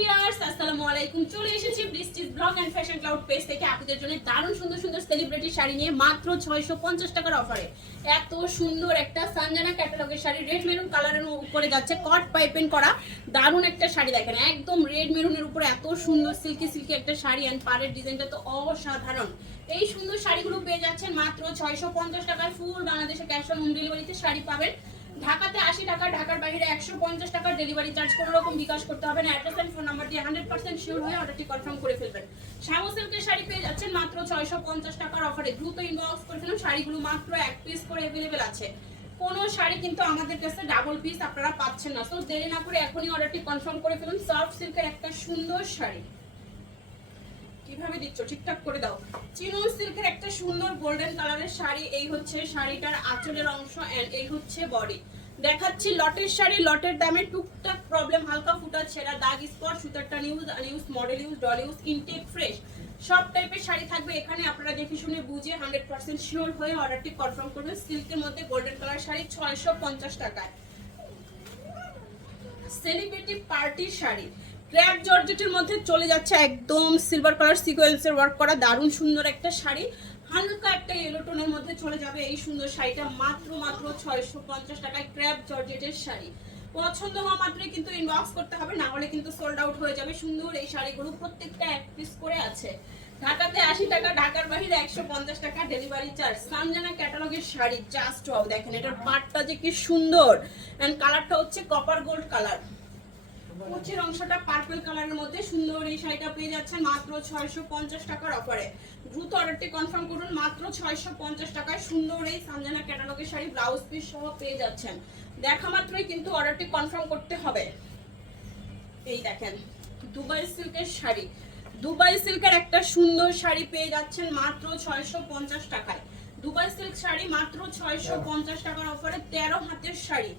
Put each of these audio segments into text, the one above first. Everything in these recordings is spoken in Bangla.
ভিউয়ার্স আসসালামু আলাইকুম, চলে এসেছি বৃষ্টিস blog and fashion cloud page থেকে আপনাদের জন্য দারুণ সুন্দর সুন্দর সেলিব্রিটি শাড়ি নিয়ে মাত্র 650 টাকার অফারে। এত সুন্দর একটা সানজানা ক্যাটালগের শাড়ি রেড মেরুন কালারের উপরে যাচ্ছে, কট পাইপিং করা দারুণ একটা শাড়ি। দেখেন একদম রেড মেরুনের উপরে এত সুন্দর সিল্কি সিল্কি একটা শাড়ি, এন্ড পাড়ের ডিজাইনটা তো অসাধারণ। এই সুন্দর শাড়িগুলো পেয়ে যাচ্ছেন মাত্র 650 টাকায়। ফুল বাংলাদেশে ক্যাশ অন হোম ডেলিভারিতে শাড়ি পাবেন। ঢাকাতে 80 টাকা, ঢাকার বাইরে 150 টাকা ডেলিভারি চার্জ, কোনো রকম বিকাশ করতে হবে না। অ্যাড্রেস এন্ড ফোন নাম্বার দিয়ে 100% শিওর হয়ে অর্ডারটি কনফার্ম করে ফেলবেন। শামু সিল্কের শাড়ি পেয়ে যাচ্ছেন মাত্র 650 টাকার অফারে। দ্রুত ইনবক্স করে ফেলুন, শাড়িগুলো মাত্র এক পিস করে अवेलेबल আছে। কোনো শাড়ি কিন্তু আমাদের কাছে ডাবল পিস আপনারা পাচ্ছেন না, সো দেরি না করে এখনই অর্ডারটি কনফার্ম করে ফেলুন। সফট সিল্কের একটা সুন্দর শাড়ি কিভাবে দিচ্ছ ঠিকঠাক করে দাও। চিনন সিল্কের একটা সুন্দর গোল্ডেন কালারের শাড়ি, এই হচ্ছে শাড়িটার আঁচলের অংশ এন্ড এই হচ্ছে বডি। দেখাচ্ছি লটের শাড়ি, লটের দামে টুকটাক প্রবলেম, হালকা ফুটা ছেঁড়া, দাগ স্পট, সুতারটা নিউজ, unused, model use, doll use, intact fresh সব টাইপের শাড়ি থাকবে এখানে। আপনারা দেখে শুনে বুঝে 100% শিওর হয়ে অর্ডারটি কনফার্ম করবেন। সিল্কের মধ্যে গোল্ডেন কালার শাড়ি 650 টাকায়। সেলিব্রিটি পার্টি শাড়ি ক্র্যাপ জর্জেটের মধ্যে চলে যাচ্ছে, একদম সিলভার কালার সিকোয়েন্সের ওয়ার্ক করা দারুণ সুন্দর একটা শাড়ি। হালকা একটা ইয়েলো টোনের মধ্যে চলে যাবে এই সুন্দর শাড়িটা মাত্র 650 টাকায়। ক্র্যাপ জর্জেটের শাড়ি পছন্দ হওয়া মাত্রই কিন্তু ইনবক্স করতে হবে, না হলে কিন্তু সোল্ড আউট হয়ে যাবে। সুন্দর এই শাড়িগুলো প্রত্যেকটা এক পিস করে আছে। ঢাকাতে 80 টাকা, ঢাকার বাইরে 150 টাকা ডেলিভারি চার্জ। সানজানা ক্যাটালগের শাড়ি জাস্ট ওয়াও, দেখেন এটার পাটটা যে কি সুন্দর, এন্ড কালারটা হচ্ছে কপার গোল্ড কালার। কুচির অংশটা পার্পল কালারের মধ্যে সুন্দর এই শাড়িটা পেয়ে যাচ্ছেন মাত্র 650 টাকার অফারে। দ্রুত অর্ডারটি কনফার্ম করুন, মাত্র 650 টাকায় সুন্দর এই সানজানা ক্যাটালগের শাড়ি ব্লাউজ পিস সহ পেয়ে যাচ্ছেন। দেখা মাত্রই কিন্তু অর্ডারটি কনফার্ম করতে হবে। এই দেখেন দুবাই সিল্কের শাড়ি, দুবাই সিল্কের একটা সুন্দর শাড়ি পেয়ে যাচ্ছেন মাত্র 650 টাকায়। দুবাই সিল্ক শাড়ি মাত্র 650 টাকার অফারে, 13 হাতের শাড়ি।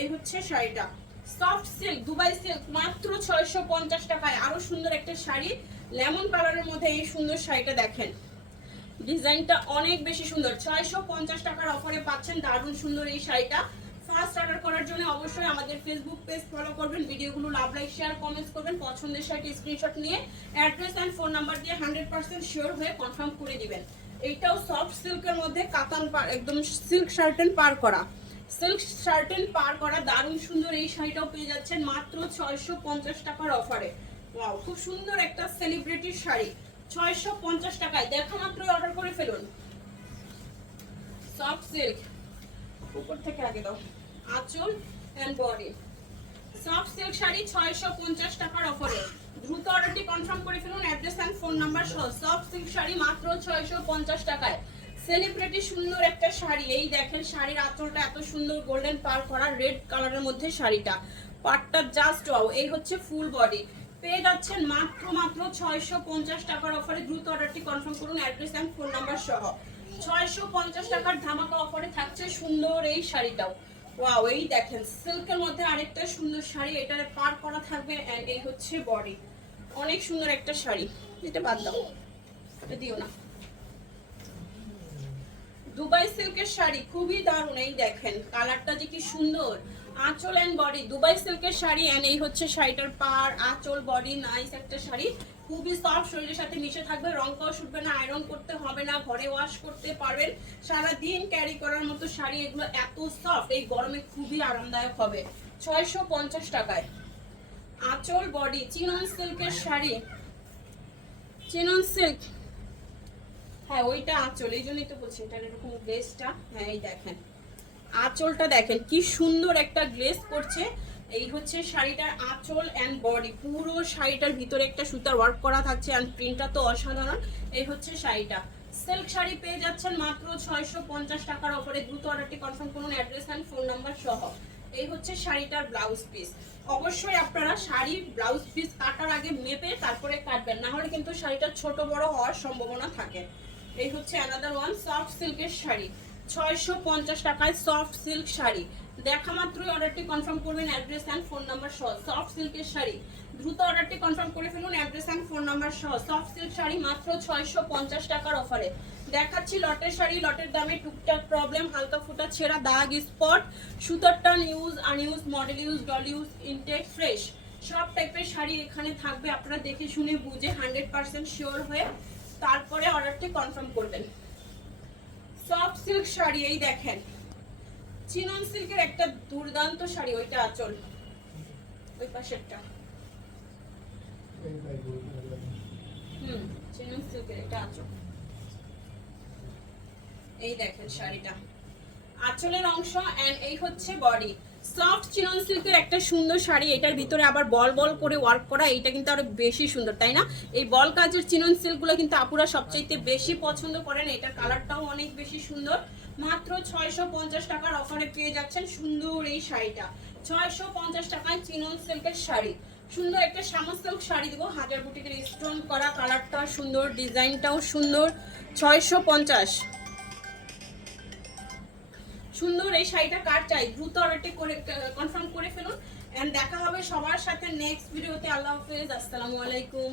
এই হচ্ছে শাড়িটা সফট সিল্ক দুবাই সিল্ক মাত্র 650 টাকায়। আরো সুন্দর একটা শাড়ি লেমন কালারের মধ্যে, এই সুন্দর শাড়িটা দেখেন ডিজাইনটা অনেক বেশি সুন্দর। 650 টাকার অফারে পাচ্ছেন দারুণ সুন্দর এই শাড়িটা। ফার্স্ট অর্ডার করার জন্য অবশ্যই আমাদের ফেসবুক পেজ ফলো করবেন, ভিডিওগুলো লাভ লাইক শেয়ার কমেন্টস করবেন, পছন্দের শাড়িটি স্ক্রিনশট নিয়ে অ্যাড্রেস এন্ড ফোন নাম্বার দিয়ে 100% শিওর হয়ে কনফার্ম করে দিবেন। এইটাও সফট সিল্কের মধ্যে কাতান পার, একদম সিল্ক শার্টেন পার করা, সিল্ক শার্টেন পার করা দারুণ সুন্দর এই শাড়িটাও পেয়ে যাচ্ছেন মাত্র 650 টাকার অফারে। ওয়াও, খুব সুন্দর একটা সেলিব্রিটি শাড়ি 650 টাকায়। দেখা মাত্রই অর্ডার করে ফেলুন। সফট সিল্ক উপর থেকে আগে দাও, আঁচল and body. Soft silk sari 650 টাকার অফারে। দ্রুত অর্ডারটি কনফার্ম করে ফেলুন, অ্যাড্রেস এন্ড ফোন নাম্বার সহ। সফট সিল্ক শাড়ি মাত্র 650 টাকায়। সেলিব্রিটি সুন্দর একটা শাড়ি, এই দেখেন শাড়ির আঁচলটা এত সুন্দর গোল্ডেন পার করা রেড কালারের মধ্যে শাড়িটা, পাটটা জাস্ট ওয়াও। এই হচ্ছে ফুল বডি, পেয়ে যাচ্ছেন মাত্র 650 টাকার অফারে। দ্রুত অর্ডারটি কনফার্ম করুন, অ্যাড্রেস এন্ড ফোন নাম্বার সহ। 650 টাকার ধামাকা অফারে থাকছে সুন্দর এই শাড়িটাও। ওয়াও, এই দেখেন সিল্কের মধ্যে আরেকটা সুন্দর শাড়ি, এটারে পার করা থাকবে এন্ড এই হচ্ছে বডি। অনেক সুন্দর একটা শাড়ি, এটা বাদ দাও, এটা দিও না। দুবাই সিল্কের শাড়ি খুবই দারুণ, এই দেখেন কালারটা যে কি সুন্দর, আঁচল এন্ড বডি। দুবাই সিল্কের শাড়ি এন্ড এই হচ্ছে শাড়িটার পার, আঁচল, বডি, নাইস একটা শাড়ি। খুবই সফট, শরীরের সাথে মিশে থাকবে, রংটাও ছুটবে না, আয়রন করতে হবে না, ঘরে ওয়াশ করতে পারবেন, সারা দিন ক্যারি করার মতো শাড়ি এগুলো। এত সফট, এই গরমে খুবই আরামদায়ক হবে। 650 টাকায় আঁচল বডি। চিনন সিল্কের শাড়ি, চিনন সিল্ক, হ্যাঁ ওইটা আঁচল, এই জন্যই তো বলছি এটা এরকম গ্লেসটা। হ্যাঁ এই দেখেন আঁচলটা দেখেন কি সুন্দর একটা গ্লেস করছে। এই হচ্ছে শাড়িটার আঁচল এন্ড বডি, পুরো শাড়িটার ভিতরে একটা সুতার ওয়ার্ক করা থাকছে এন্ড প্রিন্টটা তো অসাধারণ। এই হচ্ছে শাড়িটা। সিল্ক শাড়ি পেয়ে যাচ্ছেন মাত্র 650 টাকার অফারে। দ্রুত অর্ডারটি কনফার্ম করুন, অ্যাড্রেস এন্ড ফোন নাম্বার সহ। এই হচ্ছে শাড়িটার ব্লাউজ পিস। অবশ্যই আপনারা শাড়ি ব্লাউজ পিস কাটার আগে মেপে তারপরে কাটবেন, না হলে কিন্তু শাড়িটা ছোট বড় হওয়ার সম্ভাবনা থাকে। এই হচ্ছে অ্যানাদার ওয়ান সফট সিল্কের শাড়ি 650 টাকায়। সফট সিল্ক শাড়ি দেখা মাত্রই অর্ডারটি কনফার্ম করবেন, অ্যাড্রেস এন্ড ফোন নাম্বার সহ। সফট সিল্কের শাড়ি দ্রুত অর্ডারটি কনফার্ম করে ফেলুন, অ্যাড্রেস এন্ড ফোন নাম্বার সহ। সফট সিল্ক শাড়ি মাত্র 650 টাকার অফারে। দেখাচ্ছি লটের শাড়ি, লটের দামে টুকটাক প্রবলেম, হালকা ফুটা ছেঁড়া, দাগ স্পট, সুতারটা use, unuse, model use, doll use, intact fresh সব টাইপের শাড়ি এখানে থাকবে, আপনারা দেখে শুনে বুঝে 100% শিওর হয়ে তারপরে অর্ডারটি কনফার্ম করবেন। সফট সিল্ক শাড়ি, এই দেখেন চিনন সিল্কের একটা দুর্দান্ত শাড়ি, ওইটা আঁচল, ওই পাশেরটা চিনন সিল্কের এটা আঁচল। এই দেখেন শাড়িটা আঁচলের অংশ এন্ড এই হচ্ছে বডি। সফট চিনন সিল্কের একটা সুন্দর শাড়ি, এটার ভিতরে আবার বল বল করে ওয়ার্ক করা, এটা কিন্তু আরো বেশি সুন্দর, তাই না? এই বল কাজের চিনন সিল্কগুলো কিন্তু আপুরা সবচাইতে বেশি পছন্দ করেন। এটা কালারটাও অনেক বেশি সুন্দর। মাত্র 650 টাকার অফারে পেয়ে যাচ্ছেন সুন্দর এই শাড়িটা। 650 টাকায় চিনন সিল্কের শাড়ি, সুন্দর একটা শ্যামা সিল্ক শাড়ি দেবো, হাজার বুটিকের স্টোন করা, কালারটা সুন্দর, ডিজাইনটাও সুন্দর। 650 সুন্দর এই শাড়িটা কার চাই দ্রুত অর্ডারটি করে কনফার্ম করে ফেলুন। এন্ড দেখা হবে সবার সাথে নেক্সট ভিডিওতে। আল্লাহ হাফেজ, আসসালামু আলাইকুম।